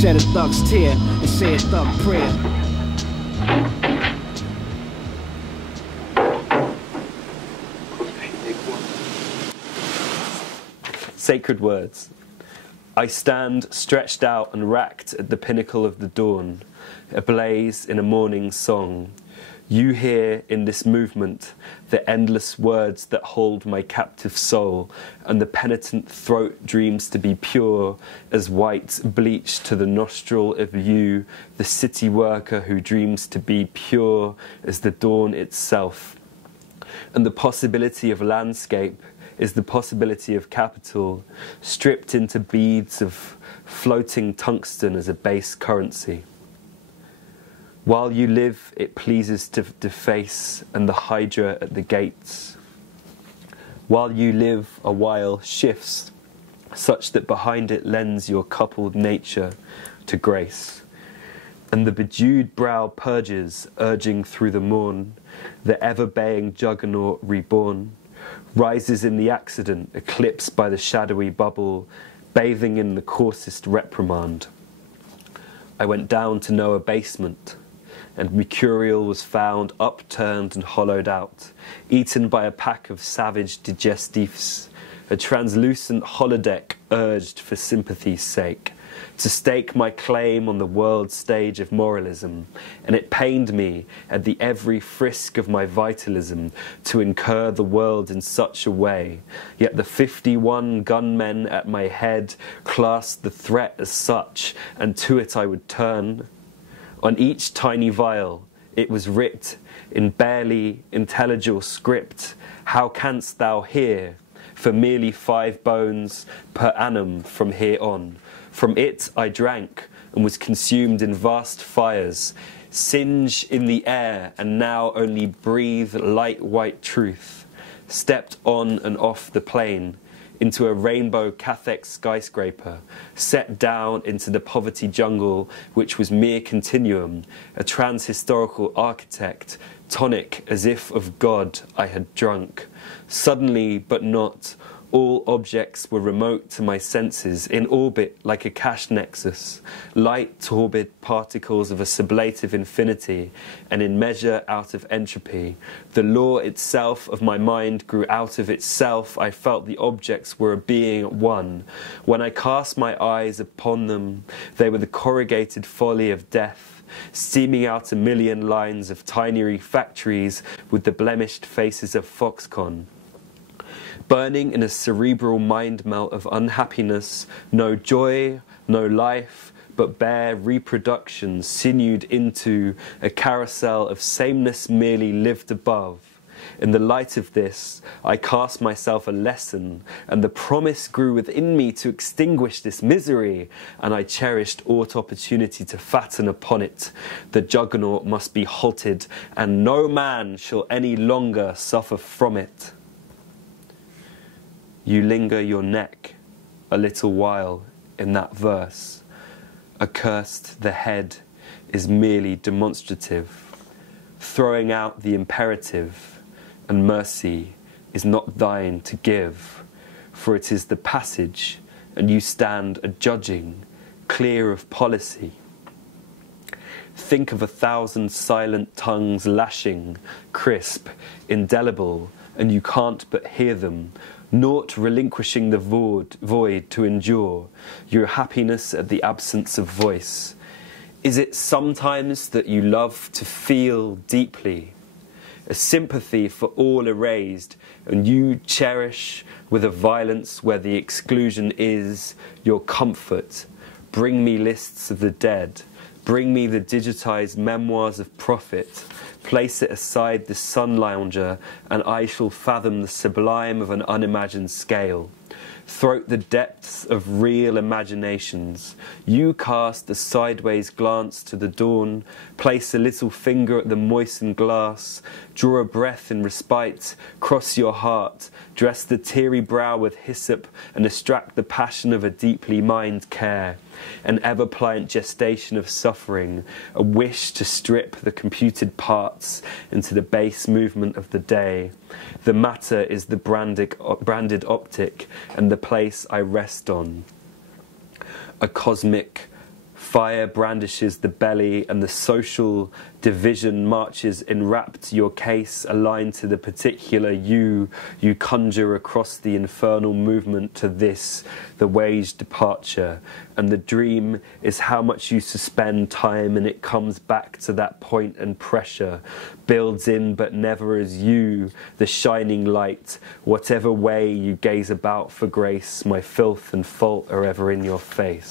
Shed a thug's tear and say a thug prayer. Sacred words. I stand stretched out and racked at the pinnacle of the dawn, ablaze in a morning song. You hear in this movement the endless words that hold my captive soul, and the penitent throat dreams to be pure as white bleached to the nostril of you, the city worker who dreams to be pure as the dawn itself. And the possibility of landscape is the possibility of capital, stripped into beads of floating tungsten as a base currency. While you live, it pleases to deface, and the hydra at the gates. While you live, a while shifts, such that behind it lends your coupled nature to grace. And the bedewed brow purges, urging through the morn, the ever-baying juggernaut reborn, rises in the accident, eclipsed by the shadowy bubble, bathing in the coarsest reprimand. I went down to no abasement, and Mercurial was found upturned and hollowed out, eaten by a pack of savage digestives, a translucent holodeck urged for sympathy's sake, to stake my claim on the world stage of moralism, and it pained me at the every frisk of my vitalism to incur the world in such a way, yet the 51 gunmen at my head classed the threat as such, and to it I would turn. On each tiny vial it was writ in barely intelligible script, how canst thou hear, for merely 5 bones per annum from here on. From it I drank and was consumed in vast fires, singe in the air and now only breathe light white truth, stepped on and off the plane, into a rainbow cathec skyscraper, set down into the poverty jungle which was mere continuum, a transhistorical architect, tonic as if of God I had drunk. Suddenly, but not, all objects were remote to my senses, in orbit like a cash nexus, light torpid particles of a sublative infinity, and in measure out of entropy. The law itself of my mind grew out of itself. I felt the objects were a being at one. When I cast my eyes upon them, they were the corrugated folly of death, steaming out a million lines of tiny factories with the blemished faces of Foxconn. Burning in a cerebral mind melt of unhappiness, no joy, no life, but bare reproduction sinewed into a carousel of sameness merely lived above. In the light of this, I cast myself a lesson, and the promise grew within me to extinguish this misery, and I cherished aught opportunity to fatten upon it. The juggernaut must be halted, and no man shall any longer suffer from it. You linger your neck a little while in that verse. Accursed the head is merely demonstrative, throwing out the imperative, and mercy is not thine to give, for it is the passage, and you stand adjudging, clear of policy. Think of 1,000 silent tongues lashing, crisp, indelible, and you can't but hear them, naught relinquishing the void to endure, your happiness at the absence of voice. Is it sometimes that you love to feel deeply, a sympathy for all erased, and you cherish with a violence where the exclusion is your comfort? Bring me lists of the dead, bring me the digitized memoirs of prophet, place it aside the sun lounger, and I shall fathom the sublime of an unimagined scale. Throat the depths of real imaginations. You cast a sideways glance to the dawn, place a little finger at the moistened glass, draw a breath in respite, cross your heart, dress the teary brow with hyssop, and extract the passion of a deeply mined care, an ever-pliant gestation of suffering, a wish to strip the computed parts into the base movement of the day. The matter is the branded optic, and the place I rest on. A cosmic Fire brandishes the belly, and the social division marches enwrapped. Your case aligned to the particular you conjure across the infernal movement to this, the wage departure. And the dream is how much you suspend time, and it comes back to that point, and pressure builds in but never as you, the shining light. Whatever way you gaze about for grace, my filth and fault are ever in your face.